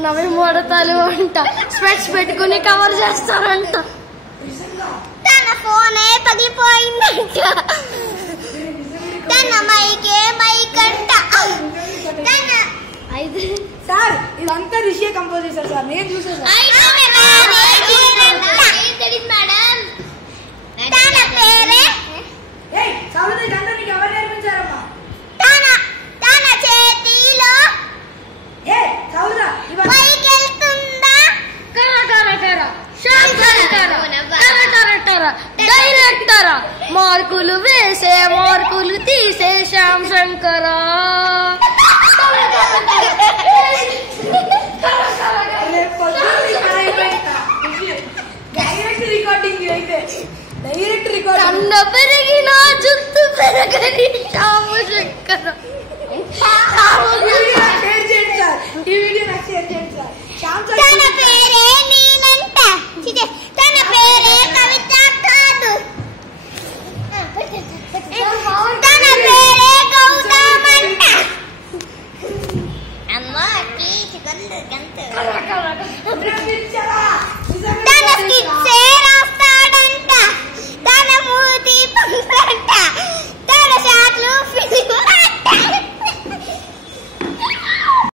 ఉన్నవి ముడతలు అంట, స్పెట్స్ పెట్టుకుని కవర్ చేస్తారంట. తన ఫోనే పగిలిపోయిందంట, తన మైకే మైక్ అంట. సార్ ఇదంతా రిషి కంపోజ్ చేశారు సార్, నేను చూసాను. తన పేరే నీకు ఎవరు నేర్పించారమ్మా? తన చేతిలో పైకి వెళ్తుందా? డైరెక్టరా, మార్కులు వేసే మార్కులు తీసే శ్యామ్ శంకర. కన్న పెరిగిన జుట్టు పెరగని శ్యామ్ శంకర. తన పేరే నేనంట, తన పేరే కవిత కాదు, తన పేరే గౌతమంట. అమ్మకి తన స్కిట్స్